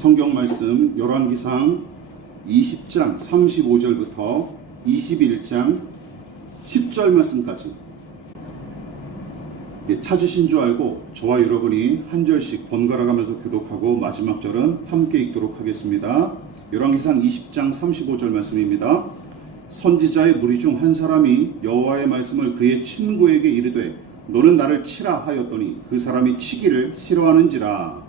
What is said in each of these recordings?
성경 말씀 열왕기상 20장 35절부터 21장 10절 말씀까지 찾으신 줄 알고 저와 여러분이 한 절씩 번갈아 가면서 교독하고 마지막 절은 함께 읽도록 하겠습니다. 열왕기상 20장 35절 말씀입니다. 선지자의 무리 중 한 사람이 여호와의 말씀을 그의 친구에게 이르되 너는 나를 치라 하였더니 그 사람이 치기를 싫어하는지라.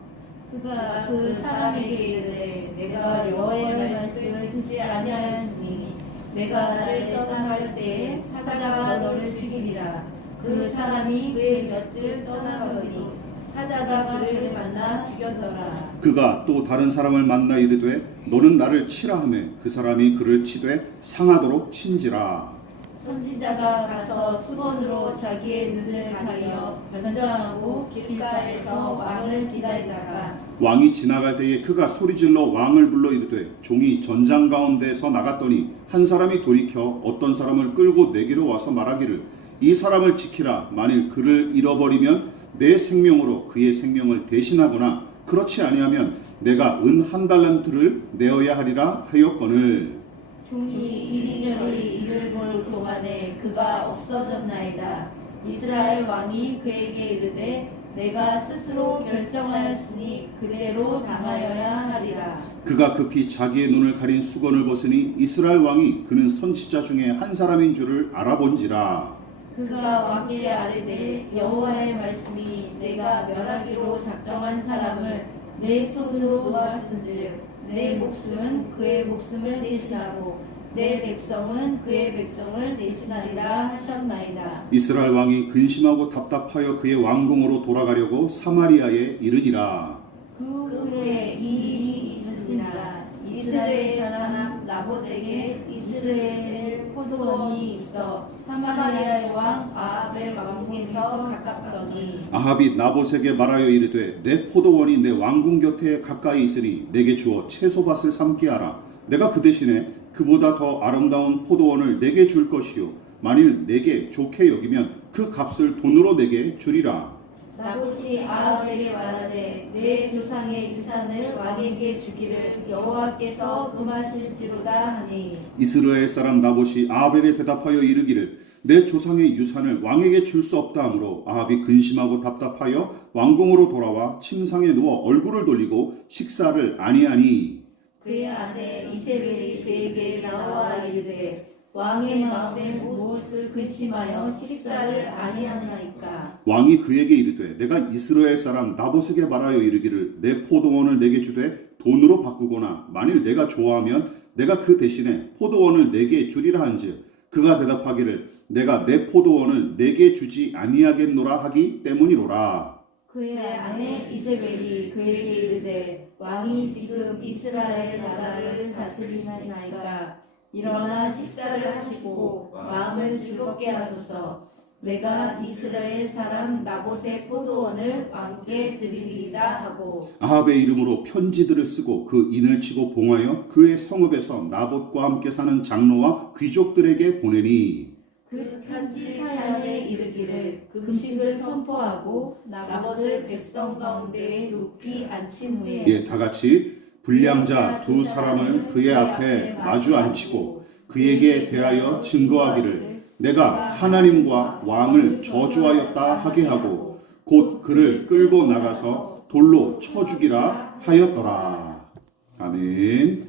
그가 그 사람에게 이르되 내가 여호와의 말씀을 듣지 아니하였으니 내가 나를 떠나갈 때에 사자가 너를 죽이리라. 그 사람이 그의 곁을 떠나가더니 사자가 그를 만나 죽였더라. 그가 또 다른 사람을 만나 이르되 너는 나를 치라 하매 그 사람이 그를 치되 상하도록 친지라. 선지자가 가서 수건으로 자기의 눈을 가리어 변장하고 길가에서 왕을 기다리다가 왕이 지나갈 때에 그가 소리질러 왕을 불러 이르되 종이 전장 가운데서 나갔더니 한 사람이 돌이켜 어떤 사람을 끌고 내게로 와서 말하기를 이 사람을 지키라. 만일 그를 잃어버리면 내 생명으로 그의 생명을 대신하거나 그렇지 아니하면 내가 은 한 달란트를 내어야 하리라 하였거늘. 종이 이리저리 이를 볼 동안에 그가 없어졌나이다. 이스라엘 왕이 그에게 이르되 내가 스스로 결정하였으니 그대로 당하여야 하리라. 그가 급히 자기의 눈을 가린 수건을 벗으니 이스라엘 왕이 그는 선지자 중에 한 사람인 줄을 알아본지라. 그가 왕께 아뢰되 여호와의 말씀이 내가 멸하기로 작정한 사람을 내 손으로 놓았은즉 내 목숨은 그의 목숨을 대신하고 내 백성은 그의 백성을 대신하리라 하셨나이다. 이스라엘 왕이 근심하고 답답하여 그의 왕궁으로 돌아가려고 사마리아에 이르니라. 그 후에 이 일이 있으니라. 이스라엘 사람 나봇에게 이스라엘 포도원이 있어 사마리아의 왕 아합의 왕궁에서 가깝더니 아합이 나봇에게 말하여 이르되 내 포도원이 내 왕궁 곁에 가까이 있으니 내게 주어 채소밭을 삼게 하라. 내가 그 대신에 그보다 더 아름다운 포도원을 내게 줄 것이요 만일 내게 좋게 여기면 그 값을 돈으로 내게 주리라. 나봇이 아합에게 말하되 내 조상의 유산을 왕에게 주기를 여호와께서 금하실지로다 하니 이스라엘 사람 나봇이 아합에게 대답하여 이르기를 내 조상의 유산을 왕에게 줄 수 없다 하므로 아합이 근심하고 답답하여 왕궁으로 돌아와 침상에 누워 얼굴을 돌리고 식사를 아니하니 그의 아내 이세벨이 그에게 나와 이르되 왕의 마음에 무엇을 근심하여 식사를 아니하나이까. 왕이 그에게 이르되 내가 이스라엘 사람 나봇에게 말하여 이르기를 내 포도원을 내게 주되 돈으로 바꾸거나 만일 내가 좋아하면 내가 그 대신에 포도원을 내게 주리라 한즉 그가 대답하기를 내가 내 포도원을 내게 주지 아니하겠노라 하기 때문이로라. 그의 아내 이세벨이 그에게 이르되 왕이 지금 이스라엘 나라를 다스리나이까. 일어나 식사를 하시고 마음을 즐겁게 하소서. 내가 이스라엘 사람 나봇의 포도원을 왕께 드리리이다 하고 아합의 이름으로 편지들을 쓰고 그 인을 치고 봉하여 그의 성읍에서 나봇과 함께 사는 장로와 귀족들에게 보내니 그 편지 사연에 이르기를 금식을 선포하고 나봇을 백성 가운데에 높이 앉힌 후에 다 같이 불량자 두 사람을 그의 앞에 마주 앉히고 그에게 대하여 증거하기를 내가 하나님과 왕을 저주하였다 하게 하고 곧 그를 끌고 나가서 돌로 쳐 죽이라 하였더라. 아멘.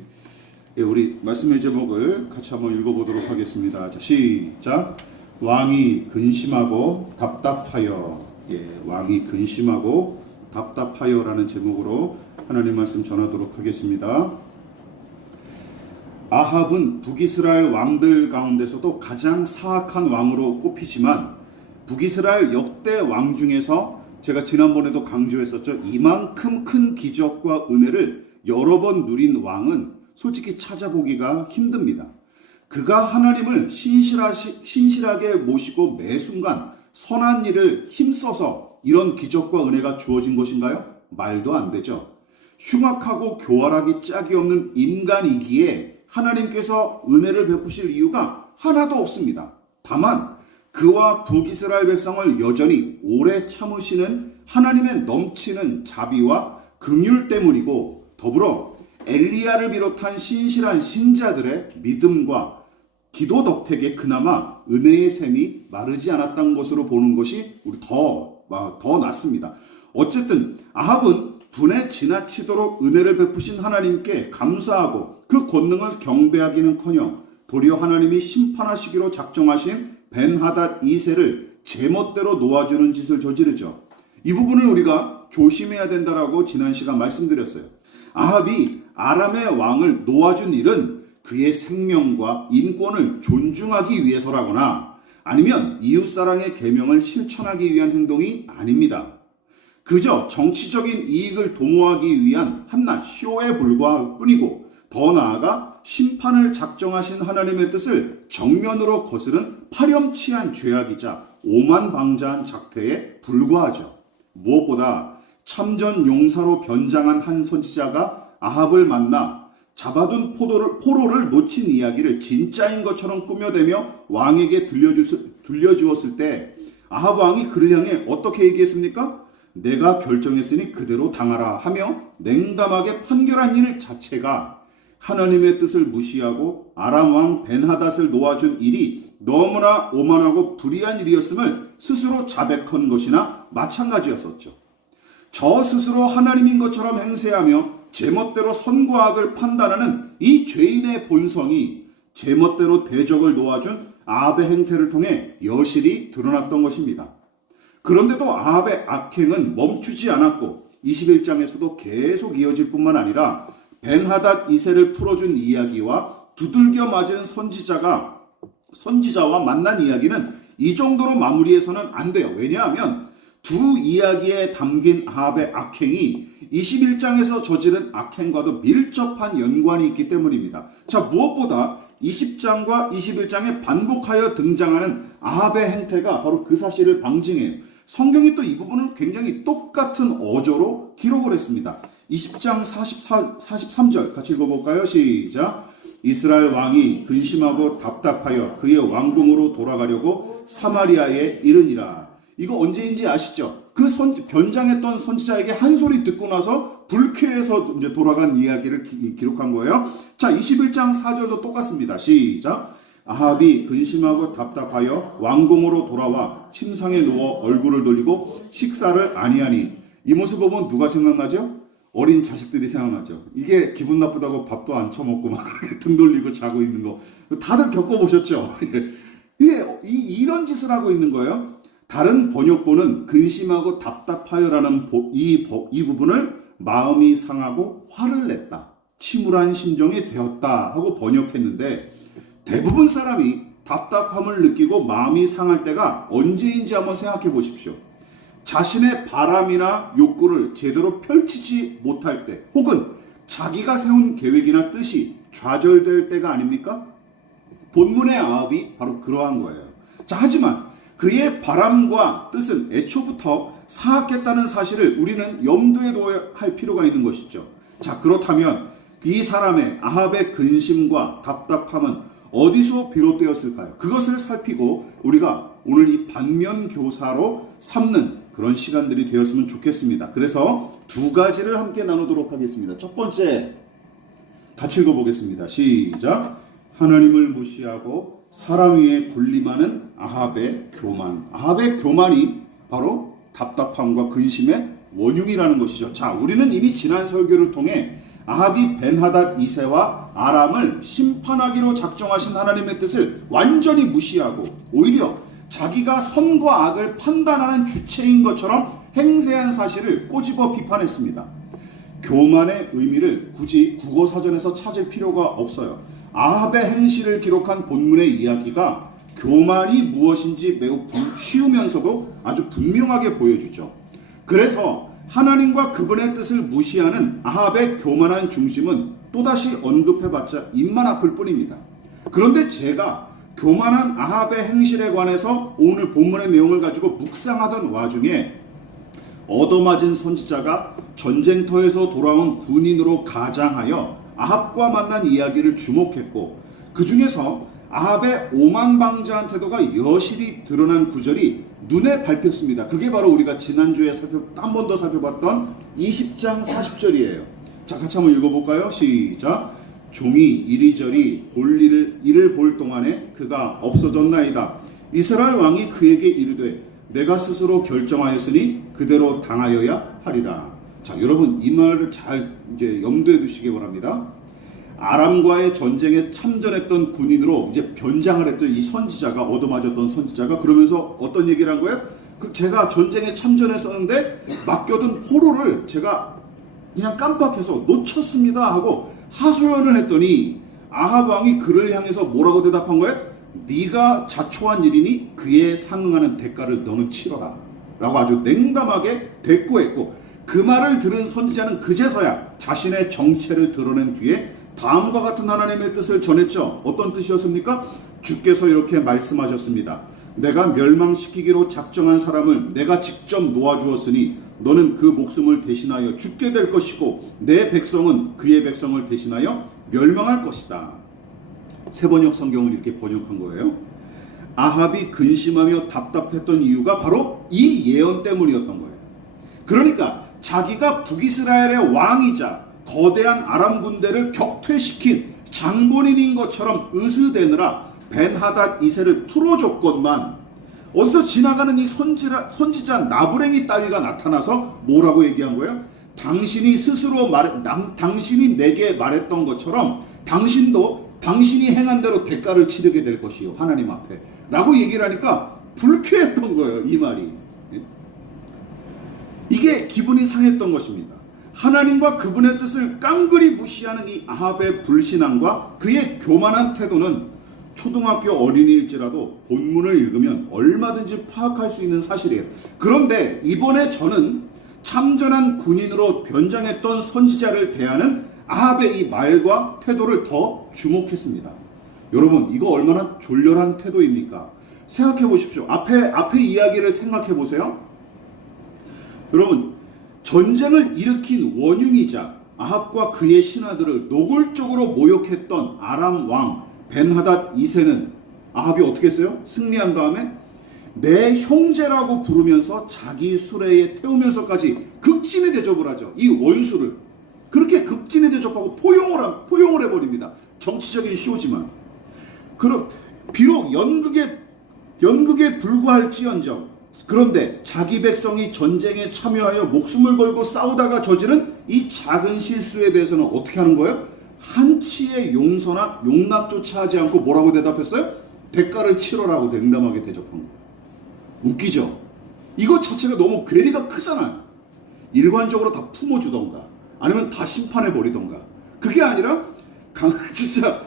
우리 말씀의 제목을 같이 한번 읽어보도록 하겠습니다. 자, 시작. 왕이 근심하고 답답하여. 왕이 근심하고 답답하여라는 제목으로 하나님 말씀 전하도록 하겠습니다. 아합은 북이스라엘 왕들 가운데서도 가장 사악한 왕으로 꼽히지만 북이스라엘 역대 왕 중에서 제가 지난번에도 강조했었죠. 이만큼 큰 기적과 은혜를 여러 번 누린 왕은 솔직히 찾아보기가 힘듭니다. 그가 하나님을 신실하게 모시고 매 순간 선한 일을 힘써서 이런 기적과 은혜가 주어진 것인가요? 말도 안 되죠. 흉악하고 교활하기 짝이 없는 인간이기에 하나님께서 은혜를 베푸실 이유가 하나도 없습니다. 다만 그와 북이스라엘 백성을 여전히 오래 참으시는 하나님의 넘치는 자비와 긍휼 때문이고 더불어 엘리야를 비롯한 신실한 신자들의 믿음과 기도 덕택에 그나마 은혜의 샘이 마르지 않았던 것으로 보는 것이 우리 더 낫습니다. 어쨌든 아합은 분에 지나치도록 은혜를 베푸신 하나님께 감사하고 그 권능을 경배하기는커녕 도리어 하나님이 심판하시기로 작정하신 벤하닷 2세를 제멋대로 놓아주는 짓을 저지르죠. 이 부분을 우리가 조심해야 된다라고 지난 시간 말씀드렸어요. 아합이 아람의 왕을 놓아준 일은 그의 생명과 인권을 존중하기 위해서라거나 아니면 이웃사랑의 계명을 실천하기 위한 행동이 아닙니다. 그저 정치적인 이익을 도모하기 위한 한낱 쇼에 불과할 뿐이고 더 나아가 심판을 작정하신 하나님의 뜻을 정면으로 거스른 파렴치한 죄악이자 오만방자한 작태에 불과하죠. 무엇보다 참전 용사로 변장한 한 선지자가 아합을 만나 잡아둔 포로를 놓친 이야기를 진짜인 것처럼 꾸며대며 왕에게 들려주었을 때 아합 왕이 그를 향해 어떻게 얘기했습니까? 내가 결정했으니 그대로 당하라 하며 냉담하게 판결한 일 자체가 하나님의 뜻을 무시하고 아람 왕 벤하닷을 놓아준 일이 너무나 오만하고 불의한 일이었음을 스스로 자백한 것이나 마찬가지였었죠. 저 스스로 하나님인 것처럼 행세하며 제멋대로 선과 악을 판단하는 이 죄인의 본성이 제멋대로 대적을 놓아준 아합의 행태를 통해 여실히 드러났던 것입니다. 그런데도 아합의 악행은 멈추지 않았고 21장에서도 계속 이어질 뿐만 아니라 벤하닷 2세를 풀어준 이야기와 두들겨 맞은 선지자와 만난 이야기는 이 정도로 마무리해서는 안 돼요. 왜냐하면 두 이야기에 담긴 아합의 악행이 21장에서 저지른 악행과도 밀접한 연관이 있기 때문입니다. 자, 무엇보다 20장과 21장에 반복하여 등장하는 아합의 행태가 바로 그 사실을 방증해요. 성경이 또 이 부분을 굉장히 똑같은 어조로 기록을 했습니다. 20장 43절 같이 읽어볼까요? 시작. 이스라엘 왕이 근심하고 답답하여 그의 왕궁으로 돌아가려고 사마리아에 이르니라. 이거 언제인지 아시죠? 그 변장했던 선지자에게 한 소리 듣고 나서 불쾌해서 이제 돌아간 이야기를 기록한 거예요. 자, 21장 4절도 똑같습니다. 시작. 아합이 근심하고 답답하여 왕궁으로 돌아와 침상에 누워 얼굴을 돌리고 식사를 아니하니. 이 모습 보면 누가 생각나죠? 어린 자식들이 생각나죠. 이게 기분 나쁘다고 밥도 안 처먹고 막 등 돌리고 자고 있는 거 다들 겪어보셨죠? 이런 짓을 하고 있는 거예요. 다른 번역본은 근심하고 답답하여라는 이 부분을 마음이 상하고 화를 냈다, 침울한 심정이 되었다 하고 번역했는데, 대부분 사람이 답답함을 느끼고 마음이 상할 때가 언제인지 한번 생각해 보십시오. 자신의 바람이나 욕구를 제대로 펼치지 못할 때, 혹은 자기가 세운 계획이나 뜻이 좌절될 때가 아닙니까? 본문의 아합이 바로 그러한 거예요. 자, 하지만 그의 바람과 뜻은 애초부터 사악했다는 사실을 우리는 염두에 둬야 할 필요가 있는 것이죠. 자, 그렇다면 이 사람의 아합의 근심과 답답함은 어디서 비롯되었을까요? 그것을 살피고 우리가 오늘 이 반면 교사로 삼는 그런 시간들이 되었으면 좋겠습니다. 그래서 두 가지를 함께 나누도록 하겠습니다. 첫 번째, 같이 읽어보겠습니다. 시작. 하나님을 무시하고 사람 위에 군림하는 아합의 교만. 아합의 교만이 바로 답답함과 근심의 원흉이라는 것이죠. 자, 우리는 이미 지난 설교를 통해 아합이 벤하닷 2세와 아람을 심판하기로 작정하신 하나님의 뜻을 완전히 무시하고 오히려 자기가 선과 악을 판단하는 주체인 것처럼 행세한 사실을 꼬집어 비판했습니다. 교만의 의미를 굳이 국어사전에서 찾을 필요가 없어요. 아합의 행실을 기록한 본문의 이야기가 교만이 무엇인지 매우 쉬우면서도 아주 분명하게 보여주죠. 그래서 하나님과 그분의 뜻을 무시하는 아합의 교만한 중심은 또다시 언급해봤자 입만 아플 뿐입니다. 그런데 제가 교만한 아합의 행실에 관해서 오늘 본문의 내용을 가지고 묵상하던 와중에 얻어맞은 선지자가 전쟁터에서 돌아온 군인으로 가장하여 아합과 만난 이야기를 주목했고, 그 중에서 아합의 오만방자한 태도가 여실히 드러난 구절이 눈에 밟혔습니다. 그게 바로 우리가 지난주에 한 번 더 살펴봤던 20장 40절이에요. 자, 같이 한번 읽어볼까요? 시작. 종이 이리저리 일을 볼 동안에 그가 없어졌나이다. 이스라엘 왕이 그에게 이르되 내가 스스로 결정하였으니 그대로 당하여야 하리라. 자, 여러분 이 말을 잘 이제 염두에 두시기 바랍니다. 아람과의 전쟁에 참전했던 군인으로 이제 변장을 했던 이 선지자가, 얻어맞았던 선지자가 그러면서 어떤 얘기를 한 거예요? 제가 전쟁에 참전했었는데 맡겨둔 포로를 제가 그냥 깜빡해서 놓쳤습니다 하고 하소연을 했더니 아합 왕이 그를 향해서 뭐라고 대답한 거예요? 네가 자초한 일이니 그에 상응하는 대가를 너는 치러라 라고 아주 냉담하게 대꾸했고, 그 말을 들은 선지자는 그제서야 자신의 정체를 드러낸 뒤에 다음과 같은 하나님의 뜻을 전했죠. 어떤 뜻이었습니까? 주께서 이렇게 말씀하셨습니다. 내가 멸망시키기로 작정한 사람을 내가 직접 놓아주었으니 너는 그 목숨을 대신하여 죽게 될 것이고 내 백성은 그의 백성을 대신하여 멸망할 것이다. 세번역 성경을 이렇게 번역한 거예요. 아합이 근심하며 답답했던 이유가 바로 이 예언 때문이었던 거예요. 그러니까 자기가 북이스라엘의 왕이자 거대한 아람 군대를 격퇴시킨 장본인인 것처럼 으스대느라 벤하닷 이세를 풀어줬건만 어디서 지나가는 이 선지자 나부랭이 따위가 나타나서 뭐라고 얘기한 거예요? 당신이 당신이 내게 말했던 것처럼 당신도 당신이 행한 대로 대가를 치르게 될 것이요 하나님 앞에 라고 얘기를 하니까 불쾌했던 거예요. 이 말이. 이게 기분이 상했던 것입니다. 하나님과 그분의 뜻을 깡그리 무시하는 이 아합의 불신앙과 그의 교만한 태도는 초등학교 어린이일지라도 본문을 읽으면 얼마든지 파악할 수 있는 사실이에요. 그런데 이번에 저는 참전한 군인으로 변장했던 선지자를 대하는 아합의 이 말과 태도를 더 주목했습니다. 여러분, 이거 얼마나 졸렬한 태도입니까? 생각해 보십시오. 앞에 이야기를 생각해 보세요. 여러분, 전쟁을 일으킨 원흉이자 아합과 그의 신하들을 노골적으로 모욕했던 아람 왕 벤하닷 2세는 아합이 어떻게 했어요? 승리한 다음에 내 형제라고 부르면서 자기 수레에 태우면서까지 극진히 대접을 하죠. 이 원수를 그렇게 극진히 대접하고 포용을 해버립니다. 정치적인 쇼지만. 그럼 비록 연극에 불과할지언정, 그런데 자기 백성이 전쟁에 참여하여 목숨을 걸고 싸우다가 저지른 이 작은 실수에 대해서는 어떻게 하는 거예요? 한치의 용서나 용납조차 하지 않고 뭐라고 대답했어요? 대가를 치러라고 냉담하게 대접한 거예요. 웃기죠? 이것 자체가 너무 괴리가 크잖아요. 일관적으로 다 품어주던가 아니면 다 심판해버리던가. 그게 아니라 진짜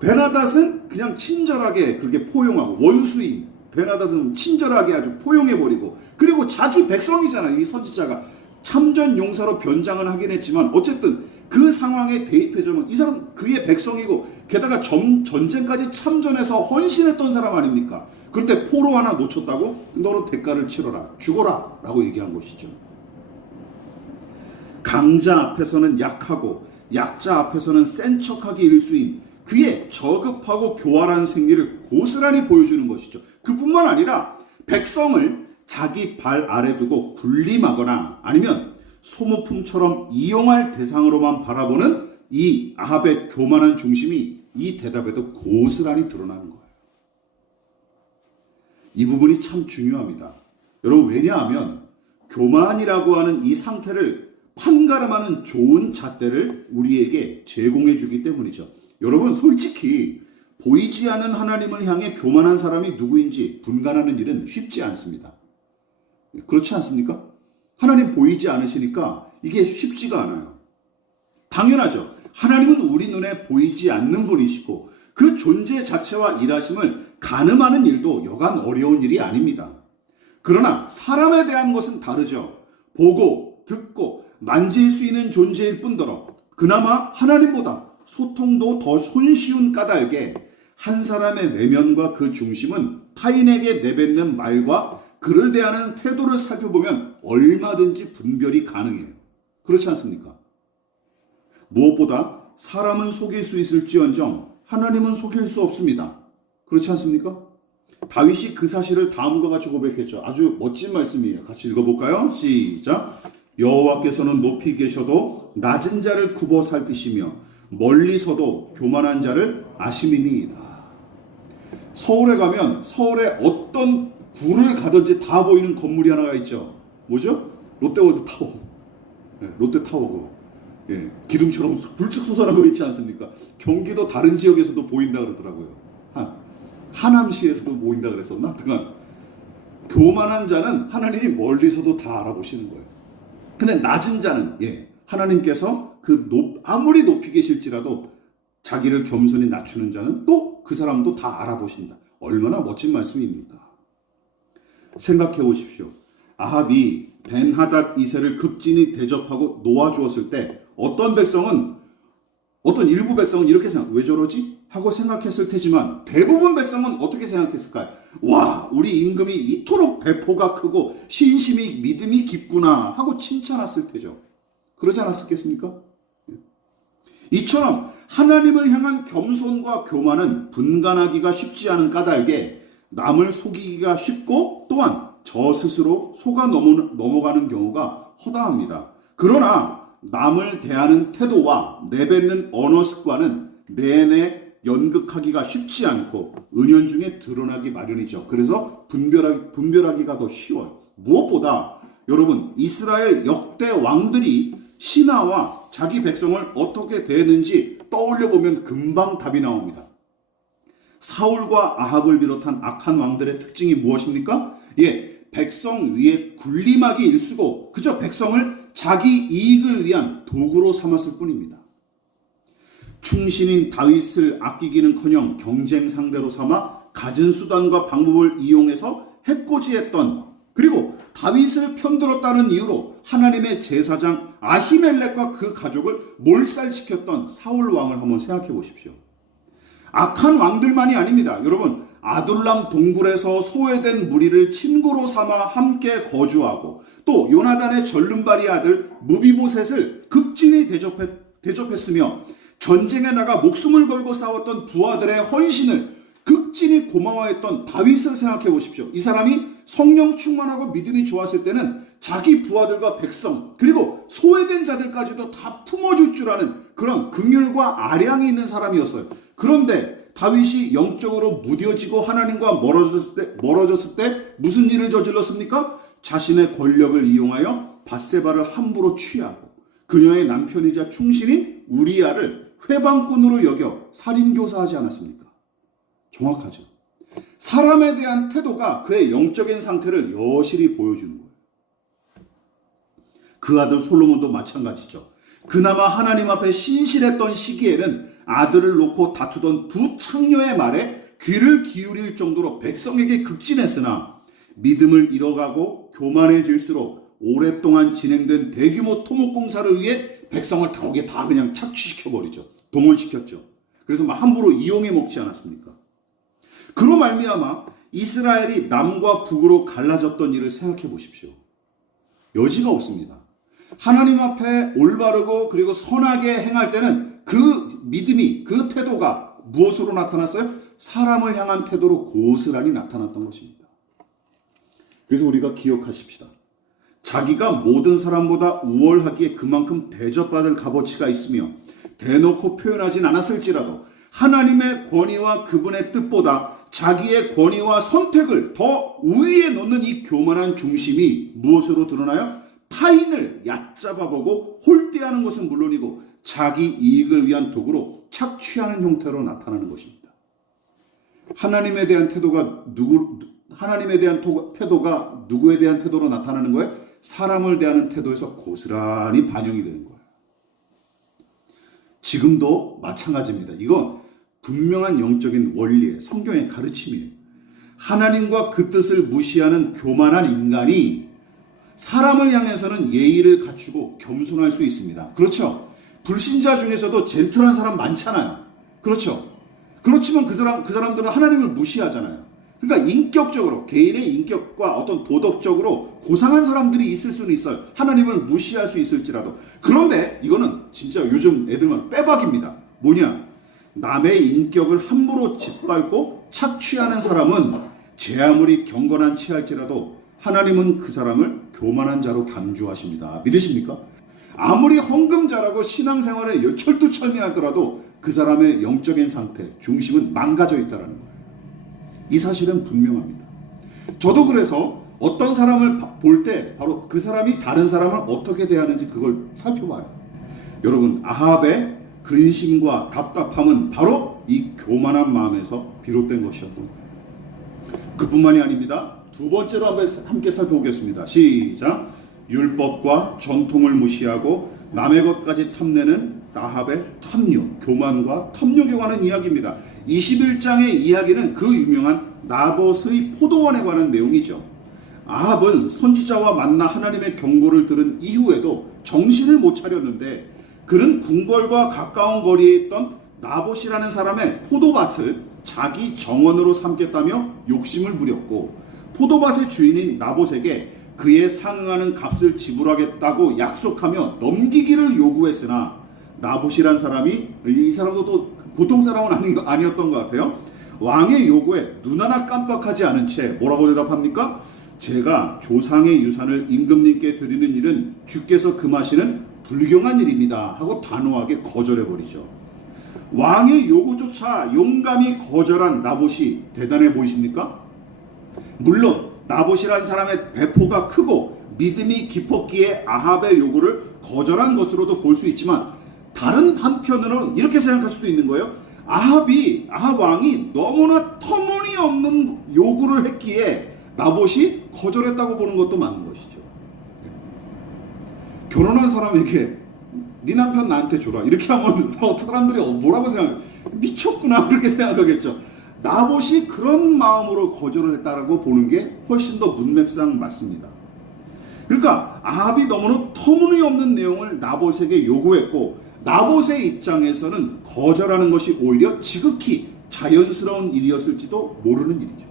베나닷은 그냥 친절하게 그렇게 포용하고, 원수인 베나닷은 친절하게 아주 포용해버리고, 그리고 자기 백성이잖아요. 이 선지자가 참전 용사로 변장을 하긴 했지만 어쨌든 그 상황에 대입해주면 이 사람 그의 백성이고 게다가 전쟁까지 참전해서 헌신했던 사람 아닙니까? 그런데 포로 하나 놓쳤다고 너는 대가를 치러라, 죽어라 라고 얘기한 것이죠. 강자 앞에서는 약하고 약자 앞에서는 센 척하기 일수인 그의 저급하고 교활한 생리를 고스란히 보여주는 것이죠. 그뿐만 아니라 백성을 자기 발 아래 두고 군림하거나 아니면 소모품처럼 이용할 대상으로만 바라보는 이 아합의 교만한 중심이 이 대답에도 고스란히 드러나는 거예요. 이 부분이 참 중요합니다. 여러분, 왜냐하면 교만이라고 하는 이 상태를 판가름하는 좋은 잣대를 우리에게 제공해 주기 때문이죠. 여러분, 솔직히 보이지 않는 하나님을 향해 교만한 사람이 누구인지 분간하는 일은 쉽지 않습니다. 그렇지 않습니까? 하나님 보이지 않으시니까 이게 쉽지가 않아요. 당연하죠. 하나님은 우리 눈에 보이지 않는 분이시고 그 존재 자체와 일하심을 가늠하는 일도 여간 어려운 일이 아닙니다. 그러나 사람에 대한 것은 다르죠. 보고 듣고 만질 수 있는 존재일 뿐더러 그나마 하나님보다 소통도 더 손쉬운 까닭에 한 사람의 내면과 그 중심은 타인에게 내뱉는 말과 그를 대하는 태도를 살펴보면 얼마든지 분별이 가능해요. 그렇지 않습니까? 무엇보다 사람은 속일 수 있을지언정 하나님은 속일 수 없습니다. 그렇지 않습니까? 다윗이 그 사실을 다음과 같이 고백했죠. 아주 멋진 말씀이에요. 같이 읽어볼까요? 시작. 여호와께서는 높이 계셔도 낮은 자를 굽어 살피시며 멀리서도 교만한 자를 아심이니이다. 서울에 가면 서울에 어떤 굴을 가든지 다 보이는 건물이 하나가 있죠. 뭐죠? 롯데월드 타워. 네, 롯데타워 그거. 예, 기둥처럼 불쑥 솟아나고 있지 않습니까? 경기도 다른 지역에서도 보인다 그러더라고요. 하남시에서도 보인다 그랬었나? 하여튼 교만한 자는 하나님이 멀리서도 다 알아보시는 거예요. 근데 낮은 자는 하나님께서 아무리 높이 계실지라도 자기를 겸손히 낮추는 자는 또 그 사람도 다 알아보신다. 얼마나 멋진 말씀입니까? 생각해 보십시오. 아합이 벤하닷 2세를 극진히 대접하고 놓아주었을 때 어떤 일부 백성은 이렇게 왜 저러지? 하고 생각했을 테지만 대부분 백성은 어떻게 생각했을까요? 와, 우리 임금이 이토록 배포가 크고 신심이 믿음이 깊구나 하고 칭찬했을 테죠. 그러지 않았겠습니까? 이처럼 하나님을 향한 겸손과 교만은 분간하기가 쉽지 않은 까닭에 남을 속이기가 쉽고 또한 저 스스로 속아 넘어가는 경우가 허다합니다. 그러나 남을 대하는 태도와 내뱉는 언어 습관은 내내 연극하기가 쉽지 않고 은연중에 드러나기 마련이죠. 그래서 분별하기가 더 쉬워요. 무엇보다 여러분, 이스라엘 역대 왕들이 신하와 자기 백성을 어떻게 대했는지 떠올려 보면 금방 답이 나옵니다. 사울과 아합을 비롯한 악한 왕들의 특징이 무엇입니까? 백성 위에 군림하기 일쑤고 그저 백성을 자기 이익을 위한 도구로 삼았을 뿐입니다. 충신인 다윗을 아끼기는커녕 경쟁 상대로 삼아 갖은 수단과 방법을 이용해서 해코지했던, 그리고 다윗을 편들었다는 이유로 하나님의 제사장 아히멜렉과 그 가족을 몰살시켰던 사울 왕을 한번 생각해 보십시오. 악한 왕들만이 아닙니다. 여러분, 아둘람 동굴에서 소외된 무리를 친구로 삼아 함께 거주하고 또 요나단의 절름발이 아들 무비보셋을 극진히 대접했으며 전쟁에 나가 목숨을 걸고 싸웠던 부하들의 헌신을 극진히 고마워했던 다윗을 생각해 보십시오. 이 사람이 성령 충만하고 믿음이 좋았을 때는 자기 부하들과 백성 그리고 소외된 자들까지도 다 품어줄 줄 아는 그런 긍휼과 아량이 있는 사람이었어요. 그런데 다윗이 영적으로 무뎌지고 하나님과 멀어졌을 때 무슨 일을 저질렀습니까? 자신의 권력을 이용하여 밧세바를 함부로 취하고 그녀의 남편이자 충신인 우리야를 회방꾼으로 여겨 살인교사하지 않았습니까? 정확하죠. 사람에 대한 태도가 그의 영적인 상태를 여실히 보여주는 거예요. 그 아들 솔로몬도 마찬가지죠. 그나마 하나님 앞에 신실했던 시기에는 아들을 놓고 다투던 두 창녀의 말에 귀를 기울일 정도로 백성에게 극진했으나 믿음을 잃어가고 교만해질수록 오랫동안 진행된 대규모 토목공사를 위해 백성을 거기에 다 그냥 착취시켜버리죠. 동원시켰죠. 그래서 막 함부로 이용해 먹지 않았습니까? 그로 말미암아 이스라엘이 남과 북으로 갈라졌던 일을 생각해 보십시오. 여지가 없습니다. 하나님 앞에 올바르고 그리고 선하게 행할 때는 그 믿음이, 그 태도가 무엇으로 나타났어요? 사람을 향한 태도로 고스란히 나타났던 것입니다. 그래서 우리가 기억하십시다. 자기가 모든 사람보다 우월하기에 그만큼 대접받을 값어치가 있으며 대놓고 표현하진 않았을지라도 하나님의 권위와 그분의 뜻보다 자기의 권위와 선택을 더 우위에 놓는 이 교만한 중심이 무엇으로 드러나요? 타인을 얕잡아보고 홀대하는 것은 물론이고 자기 이익을 위한 도구로 착취하는 형태로 나타나는 것입니다. 하나님에 대한 태도가 누구에 대한 태도로 나타나는 거예요? 사람을 대하는 태도에서 고스란히 반영이 되는 거예요. 지금도 마찬가지입니다. 이건 분명한 영적인 원리의 성경의 가르침이에요. 하나님과 그 뜻을 무시하는 교만한 인간이 사람을 향해서는 예의를 갖추고 겸손할 수 있습니다. 그렇죠? 불신자 중에서도 젠틀한 사람 많잖아요. 그렇죠? 그렇지만 그 사람들은 하나님을 무시하잖아요. 그러니까 인격적으로, 개인의 인격과 어떤 도덕적으로 고상한 사람들이 있을 수는 있어요. 하나님을 무시할 수 있을지라도. 그런데 이거는 진짜 요즘 애들만 빼박입니다. 뭐냐? 남의 인격을 함부로 짓밟고 착취하는 사람은 제 아무리 경건한 체할지라도 하나님은 그 사람을 교만한 자로 간주하십니다. 믿으십니까? 아무리 헌금자라고 신앙생활에 철두철미하더라도 그 사람의 영적인 상태, 중심은 망가져 있다는 거예요. 이 사실은 분명합니다. 저도 그래서 어떤 사람을 볼 때 바로 그 사람이 다른 사람을 어떻게 대하는지 그걸 살펴봐요. 여러분, 아합의 근심과 답답함은 바로 이 교만한 마음에서 비롯된 것이었던 거예요. 그뿐만이 아닙니다. 두 번째로 한번 함께 살펴보겠습니다. 시작. 율법과 전통을 무시하고 남의 것까지 탐내는 아합의 탐욕, 교만과 탐욕에 관한 이야기입니다. 21장의 이야기는 그 유명한 나봇의 포도원에 관한 내용이죠. 아합은 선지자와 만나 하나님의 경고를 들은 이후에도 정신을 못 차렸는데 그는 궁궐과 가까운 거리에 있던 나봇이라는 사람의 포도밭을 자기 정원으로 삼겠다며 욕심을 부렸고 포도밭의 주인인 나봇에게 그에 상응하는 값을 지불하겠다고 약속하며 넘기기를 요구했으나 나봇이란 사람이 이 사람도 또 보통 사람은 아니었던 것 같아요. 왕의 요구에 눈 하나 깜빡하지 않은 채 뭐라고 대답합니까? 제가 조상의 유산을 임금님께 드리는 일은 주께서 금하시는 불경한 일입니다 하고 단호하게 거절해버리죠. 왕의 요구조차 용감히 거절한 나봇이 대단해 보이십니까? 물론 나봇이란 사람의 배포가 크고 믿음이 깊었기에 아합의 요구를 거절한 것으로도 볼 수 있지만 다른 한편으로는 이렇게 생각할 수도 있는 거예요. 아합 왕이 너무나 터무니없는 요구를 했기에 나봇이 거절했다고 보는 것도 맞는 것이죠. 결혼한 사람에게 네 남편 나한테 줘라 이렇게 하면 사람들이 뭐라고 생각해요? 미쳤구나 그렇게 생각하겠죠. 나봇이 그런 마음으로 거절을 했다라고 보는 게 훨씬 더 문맥상 맞습니다. 그러니까 아합이 너무나 터무니없는 내용을 나봇에게 요구했고 나봇의 입장에서는 거절하는 것이 오히려 지극히 자연스러운 일이었을지도 모르는 일이죠.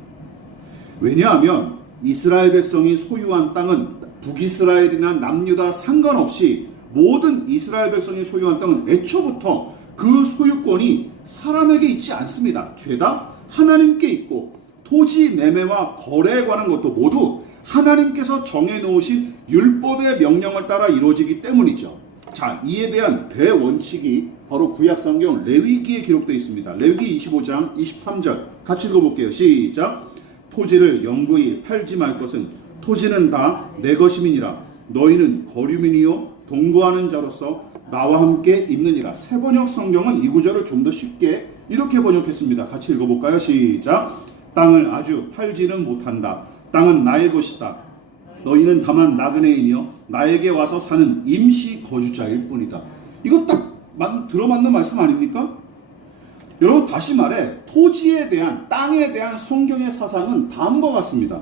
왜냐하면 이스라엘 백성이 소유한 땅은 북이스라엘이나 남유다 상관없이 모든 이스라엘 백성이 소유한 땅은 애초부터 그 소유권이 사람에게 있지 않습니다. 죄다 하나님께 있고 토지 매매와 거래에 관한 것도 모두 하나님께서 정해놓으신 율법의 명령을 따라 이루어지기 때문이죠. 자, 이에 대한 대원칙이 바로 구약성경 레위기에 기록되어 있습니다. 레위기 25장 23절 같이 읽어볼게요. 시작. 토지를 영구히 팔지 말 것은 토지는 다 내 것임이니라. 너희는 거류민이요 동거하는 자로서 나와 함께 있느니라. 새번역 성경은 이 구절을 좀 더 쉽게 이렇게 번역했습니다. 같이 읽어볼까요? 시작. 땅을 아주 팔지는 못한다. 땅은 나의 것이다. 너희는 다만 나그네이며 나에게 와서 사는 임시 거주자일 뿐이다. 이거 딱 들어맞는 말씀 아닙니까? 여러분, 다시 말해 토지에 대한, 땅에 대한 성경의 사상은 다음과 같습니다.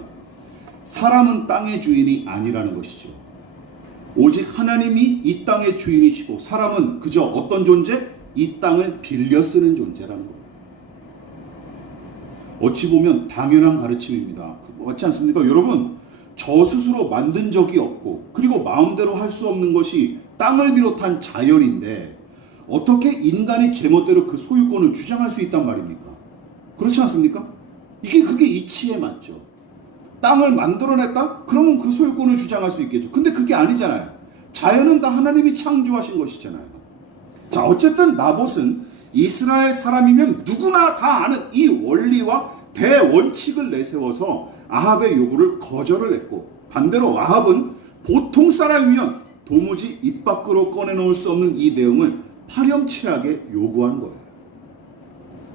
사람은 땅의 주인이 아니라는 것이죠. 오직 하나님이 이 땅의 주인이시고 사람은 그저 어떤 존재? 이 땅을 빌려 쓰는 존재라는 거예요. 어찌 보면 당연한 가르침입니다. 맞지 않습니까? 여러분, 저 스스로 만든 적이 없고 그리고 마음대로 할 수 없는 것이 땅을 비롯한 자연인데 어떻게 인간이 제멋대로 그 소유권을 주장할 수 있단 말입니까? 그렇지 않습니까? 그게 이치에 맞죠. 땅을 만들어냈다? 그러면 그 소유권을 주장할 수 있겠죠. 근데 그게 아니잖아요. 자연은 다 하나님이 창조하신 것이잖아요. 자, 어쨌든 나봇은 이스라엘 사람이면 누구나 다 아는 이 원리와 대원칙을 내세워서 아합의 요구를 거절을 했고 반대로 아합은 보통 사람이면 도무지 입 밖으로 꺼내놓을 수 없는 이 내용을 파렴치하게 요구한 거예요.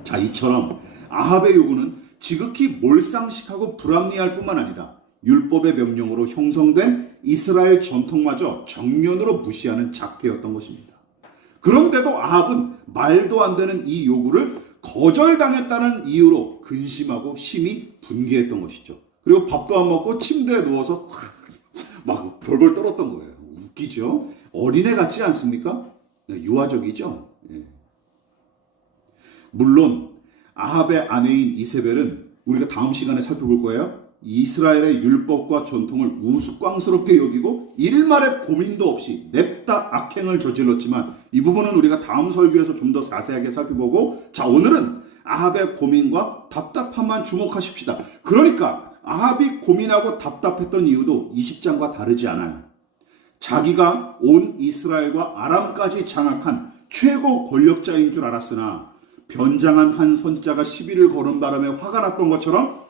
자, 이처럼 아합의 요구는 지극히 몰상식하고 불합리할 뿐만 아니라 율법의 명령으로 형성된 이스라엘 전통마저 정면으로 무시하는 작태였던 것입니다. 그런데도 아합은 말도 안 되는 이 요구를 거절당했다는 이유로 근심하고 심히 분개했던 것이죠. 그리고 밥도 안 먹고 침대에 누워서 막 벌벌 떨었던 거예요. 웃기죠? 어린애 같지 않습니까? 유아적이죠? 예. 물론 아합의 아내인 이세벨은 우리가 다음 시간에 살펴볼 거예요. 이스라엘의 율법과 전통을 우스꽝스럽게 여기고 일말의 고민도 없이 냅다 악행을 저질렀지만 이 부분은 우리가 다음 설교에서 좀 더 자세하게 살펴보고 자, 오늘은 아합의 고민과 답답함만 주목하십시다. 그러니까 아합이 고민하고 답답했던 이유도 20장과 다르지 않아요. 자기가 온 이스라엘과 아람까지 장악한 최고 권력자인 줄 알았으나 변장한 한 선지자가 시비를 거는 바람에 화가 났던 것처럼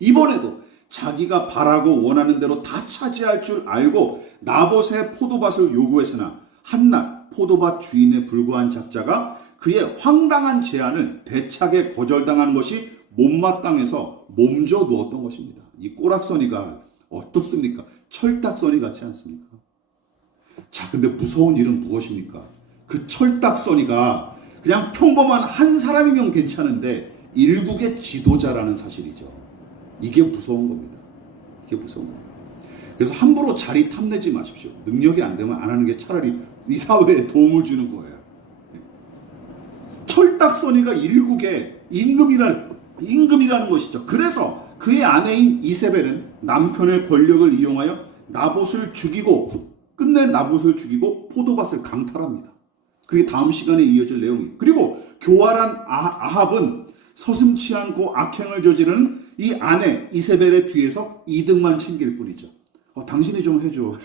이번에도 자기가 바라고 원하는 대로 다 차지할 줄 알고 나봇의 포도밭을 요구했으나 한낱 포도밭 주인에 불과한 작자가 그의 황당한 제안을 대차게 거절당한 것이 못마땅해서 몸져 누웠던 것입니다. 이 꼬락서니가 어떻습니까? 철딱서니 같지 않습니까? 자, 근데 무서운 일은 무엇입니까? 그 철딱서니가 그냥 평범한 한 사람이면 괜찮은데 일국의 지도자라는 사실이죠. 이게 무서운 겁니다. 이게 무서운 거예요. 그래서 함부로 자리 탐내지 마십시오. 능력이 안 되면 안 하는 게 차라리 이 사회에 도움을 주는 거예요. 철딱서니가 일국의 임금이라는 것이죠. 그래서 그의 아내인 이세벨은 남편의 권력을 이용하여 나봇을 죽이고 끝내 나봇을 죽이고 포도밭을 강탈합니다. 그게 다음 시간에 이어질 내용이에요. 그리고 교활한 아합은 서슴치 않고 악행을 저지르는 이 아내 이세벨의 뒤에서 이득만 챙길 뿐이죠. 당신이 좀 해줘.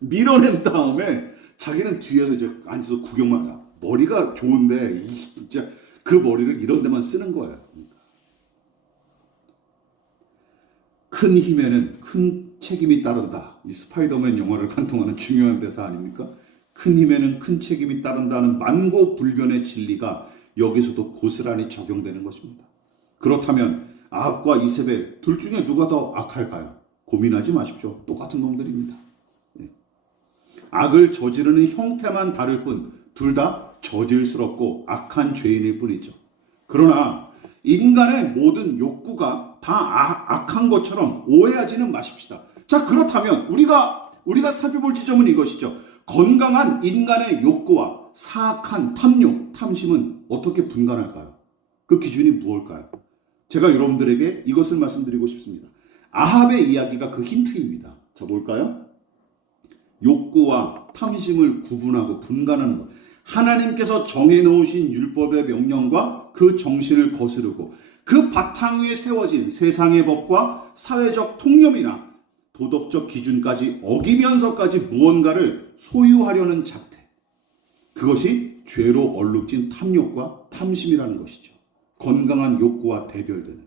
밀어낸 다음에 자기는 뒤에서 이제 앉아서 구경만 해. 머리가 좋은데 진짜 그 머리를 이런 데만 쓰는 거예요. 큰 힘에는 큰 책임이 따른다. 이 스파이더맨 영화를 관통하는 중요한 대사 아닙니까? 큰 힘에는 큰 책임이 따른다는 만고불변의 진리가 여기서도 고스란히 적용되는 것입니다. 그렇다면 아합과 이세벨 둘 중에 누가 더 악할까요? 고민하지 마십시오. 똑같은 놈들입니다. 악을 저지르는 형태만 다를 뿐 둘 다 저질스럽고 악한 죄인일 뿐이죠. 그러나 인간의 모든 욕구가 다 악한 것처럼 오해하지는 마십시다. 자, 그렇다면 우리가 살펴볼 지점은 이것이죠. 건강한 인간의 욕구와 사악한 탐욕, 탐심은 어떻게 분간할까요? 그 기준이 무엇일까요? 제가 여러분들에게 이것을 말씀드리고 싶습니다. 아합의 이야기가 그 힌트입니다. 자, 뭘까요? 욕구와 탐심을 구분하고 분간하는 것. 하나님께서 정해놓으신 율법의 명령과 그 정신을 거스르고 그 바탕 위에 세워진 세상의 법과 사회적 통념이나 도덕적 기준까지 어기면서까지 무언가를 소유하려는 자태. 그것이 죄로 얼룩진 탐욕과 탐심이라는 것이죠. 건강한 욕구와 대별되는.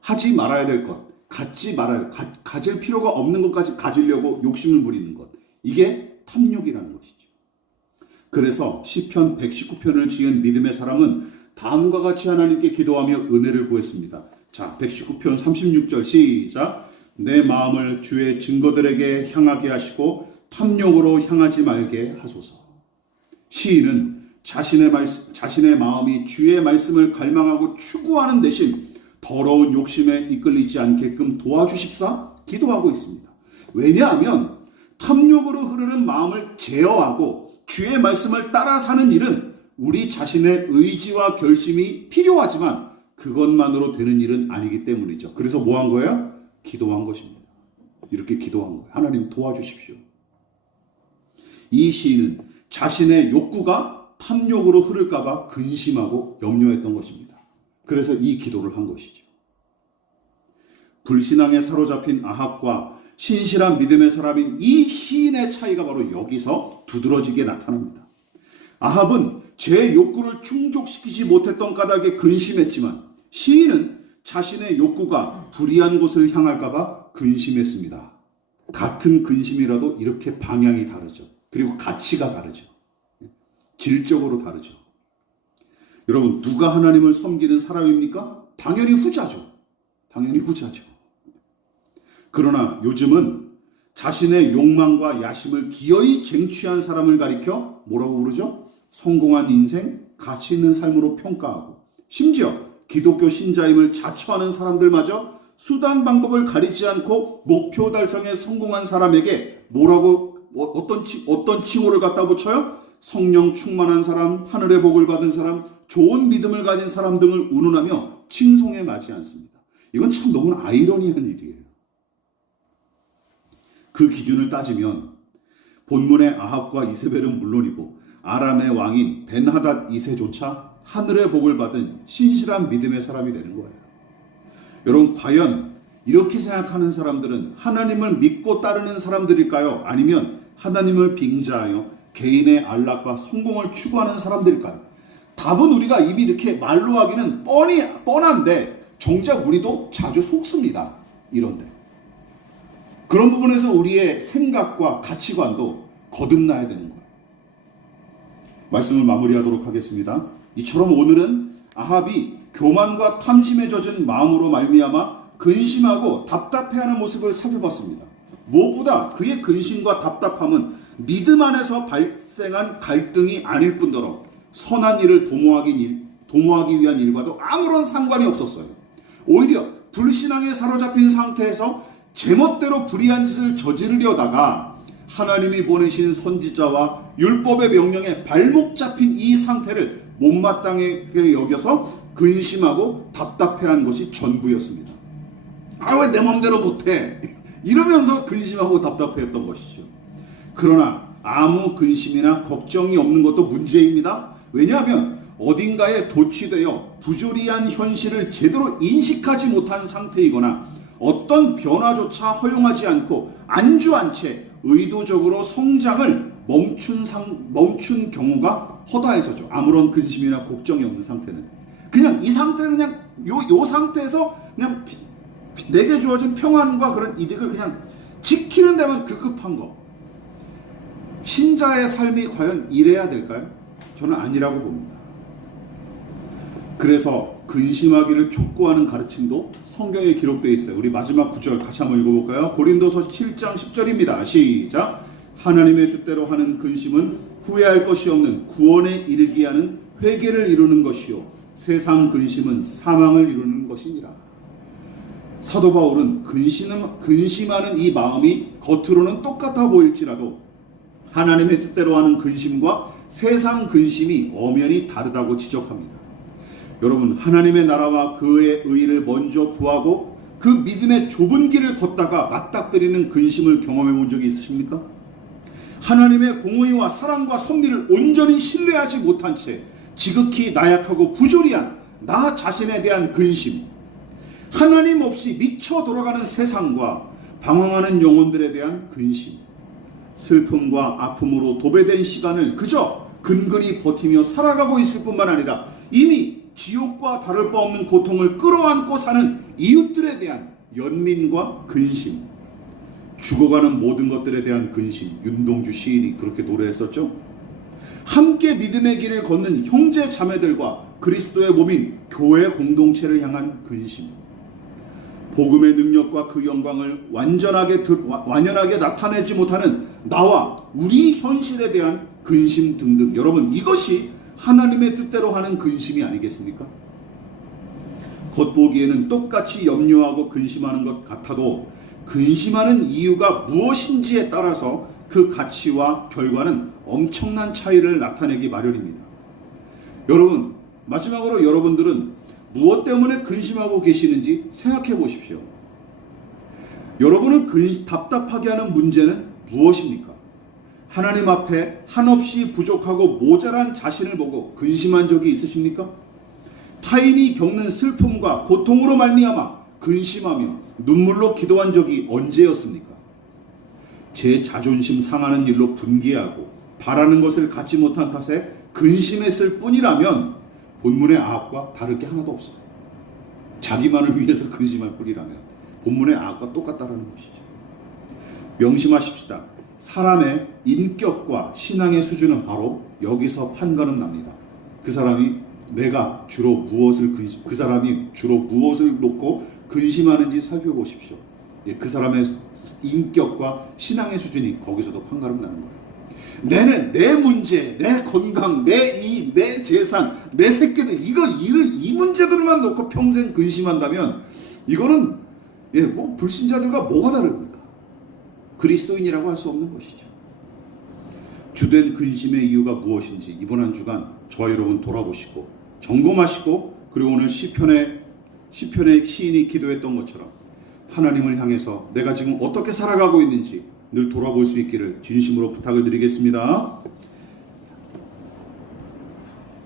하지 말아야 될 것, 가질 필요가 없는 것까지 가지려고 욕심을 부리는 것. 이게 탐욕이라는 것이죠. 그래서 시편 119편을 지은 믿음의 사람은 다음과 같이 하나님께 기도하며 은혜를 구했습니다. 자, 119편 36절 시작. 내 마음을 주의 증거들에게 향하게 하시고 탐욕으로 향하지 말게 하소서. 시인은 자신의 마음이 주의 말씀을 갈망하고 추구하는 대신 더러운 욕심에 이끌리지 않게끔 도와주십사 기도하고 있습니다. 왜냐하면 탐욕으로 흐르는 마음을 제어하고 주의 말씀을 따라 사는 일은 우리 자신의 의지와 결심이 필요하지만 그것만으로 되는 일은 아니기 때문이죠. 그래서 뭐 한 거예요? 기도한 것입니다. 이렇게 기도한 거예요. 하나님 도와주십시오. 이 시인은 자신의 욕구가 탐욕으로 흐를까봐 근심하고 염려했던 것입니다. 그래서 이 기도를 한 것이죠. 불신앙에 사로잡힌 아합과 신실한 믿음의 사람인 이 시인의 차이가 바로 여기서 두드러지게 나타납니다. 아합은 제 욕구를 충족시키지 못했던 까닭에 근심했지만 시인은 자신의 욕구가 불의한 곳을 향할까봐 근심했습니다. 같은 근심이라도 이렇게 방향이 다르죠. 그리고 가치가 다르죠. 질적으로 다르죠. 여러분, 누가 하나님을 섬기는 사람입니까? 당연히 후자죠. 당연히 후자죠. 그러나 요즘은 자신의 욕망과 야심을 기어이 쟁취한 사람을 가리켜 뭐라고 부르죠? 성공한 인생, 가치 있는 삶으로 평가하고 심지어 기독교 신자임을 자처하는 사람들마저 수단 방법을 가리지 않고 목표 달성에 성공한 사람에게 뭐라고 어떤 칭호를 갖다 붙여요? 성령 충만한 사람, 하늘의 복을 받은 사람, 좋은 믿음을 가진 사람 등을 운운하며 칭송에 맞지 않습니다. 이건 참 너무나 아이러니한 일이에요. 그 기준을 따지면 본문의 아합과 이세벨은 물론이고 아람의 왕인 벤하닷 2세조차 하늘의 복을 받은 신실한 믿음의 사람이 되는 거예요. 여러분, 과연 이렇게 생각하는 사람들은 하나님을 믿고 따르는 사람들일까요? 아니면 하나님을 빙자하여 개인의 안락과 성공을 추구하는 사람들일까요? 답은 우리가 이미 이렇게 말로 하기는 뻔한데 정작 우리도 자주 속습니다. 이런데 그런 부분에서 우리의 생각과 가치관도 거듭나야 되는 거예요. 말씀을 마무리하도록 하겠습니다. 이처럼 오늘은 아합이 교만과 탐심에 젖은 마음으로 말미암아 근심하고 답답해하는 모습을 살펴봤습니다. 무엇보다 그의 근심과 답답함은 믿음 안에서 발생한 갈등이 아닐 뿐더러 선한 일을 도모하기 위한 일과도 아무런 상관이 없었어요. 오히려 불신앙에 사로잡힌 상태에서 제멋대로 불의한 짓을 저지르려다가 하나님이 보내신 선지자와 율법의 명령에 발목 잡힌 이 상태를 못마땅하게 여겨서 근심하고 답답해한 것이 전부였습니다. 아, 왜 내 맘대로 못해? 이러면서 근심하고 답답해했던 것이죠. 그러나 아무 근심이나 걱정이 없는 것도 문제입니다. 왜냐하면 어딘가에 도취되어 부조리한 현실을 제대로 인식하지 못한 상태이거나 어떤 변화조차 허용하지 않고 안주한 채 의도적으로 성장을 멈춘 경우가 허다해서죠. 아무런 근심이나 걱정이 없는 상태는 그냥 이 상태는 그냥 요 상태에서 그냥 내게 주어진 평안과 그런 이득을 그냥 지키는 데만 급급한 거. 신자의 삶이 과연 이래야 될까요? 저는 아니라고 봅니다. 그래서 근심하기를 촉구하는 가르침도 성경에 기록되어 있어요. 우리 마지막 구절 같이 한번 읽어볼까요? 고린도서 7장 10절입니다. 시작. 하나님의 뜻대로 하는 근심은 후회할 것이 없는 구원에 이르게 하는 회개를 이루는 것이요 세상 근심은 사망을 이루는 것이니라. 사도 바울은 근심하는 이 마음이 겉으로는 똑같아 보일지라도 하나님의 뜻대로 하는 근심과 세상 근심이 엄연히 다르다고 지적합니다. 여러분, 하나님의 나라와 그의 의를 먼저 구하고 그 믿음의 좁은 길을 걷다가 맞닥뜨리는 근심을 경험해 본 적이 있으십니까? 하나님의 공의와 사랑과 섭리를 온전히 신뢰하지 못한 채 지극히 나약하고 부조리한 나 자신에 대한 근심, 하나님 없이 미쳐 돌아가는 세상과 방황하는 영혼들에 대한 근심, 슬픔과 아픔으로 도배된 시간을 그저 근근히 버티며 살아가고 있을 뿐만 아니라 이미 지옥과 다를 바 없는 고통을 끌어안고 사는 이웃들에 대한 연민과 근심, 죽어가는 모든 것들에 대한 근심. 윤동주 시인이 그렇게 노래했었죠. 함께 믿음의 길을 걷는 형제 자매들과 그리스도의 몸인 교회 공동체를 향한 근심, 복음의 능력과 그 영광을 완연하게 나타내지 못하는 나와 우리 현실에 대한 근심 등등. 여러분, 이것이 하나님의 뜻대로 하는 근심이 아니겠습니까? 겉보기에는 똑같이 염려하고 근심하는 것 같아도 근심하는 이유가 무엇인지에 따라서 그 가치와 결과는 엄청난 차이를 나타내기 마련입니다. 여러분, 마지막으로 여러분들은 무엇 때문에 근심하고 계시는지 생각해 보십시오. 여러분을 답답하게 하는 문제는 무엇입니까? 하나님 앞에 한없이 부족하고 모자란 자신을 보고 근심한 적이 있으십니까? 타인이 겪는 슬픔과 고통으로 말미암아 근심하며 눈물로 기도한 적이 언제였습니까? 제 자존심 상하는 일로 분개하고 바라는 것을 갖지 못한 탓에 근심했을 뿐이라면 본문의 아합과 다를 게 하나도 없어요. 자기만을 위해서 근심할 뿐이라면 본문의 아합과 똑같다는 것이죠. 명심하십시다. 사람의 인격과 신앙의 수준은 바로 여기서 판가름 납니다. 그 사람이 그 사람이 주로 무엇을 놓고 근심하는지 살펴보십시오. 예, 그 사람의 인격과 신앙의 수준이 거기서도 판가름 나는 거예요. 내 문제, 내 건강, 내 재산, 내 새끼들, 이 문제들만 놓고 평생 근심한다면 이거는 불신자들과 뭐가 다릅니까? 그리스도인이라고 할 수 없는 것이죠. 주된 근심의 이유가 무엇인지 이번 한 주간 저와 여러분 돌아보시고 점검하시고, 그리고 오늘 시편의 시인이 기도했던 것처럼 하나님을 향해서 내가 지금 어떻게 살아가고 있는지 늘 돌아볼 수 있기를 진심으로 부탁을 드리겠습니다.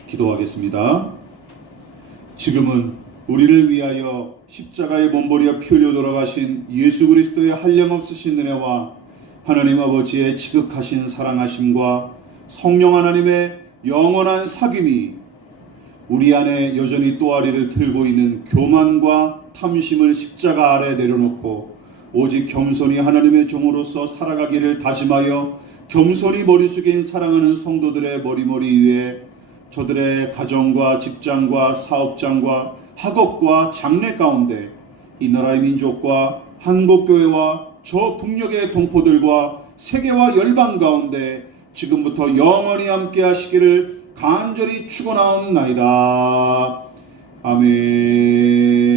기도하겠습니다. 지금은 우리를 위하여 십자가에 몸버려 피 흘려 돌아가신 예수 그리스도의 한량없으신 은혜와 하나님 아버지의 지극하신 사랑하심과 성령 하나님의 영원한 사귐이 우리 안에 여전히 또아리를 틀고 있는 교만과 탐심을 십자가 아래 내려놓고 오직 겸손히 하나님의 종으로서 살아가기를 다짐하여 겸손히 머리 숙인 사랑하는 성도들의 머리머리 위에 저들의 가정과 직장과 사업장과 학업과 장래 가운데 이 나라의 민족과 한국교회와 저 북녘의 동포들과 세계와 열방 가운데 지금부터 영원히 함께 하시기를 간절히 축원하옵나이다. 아멘.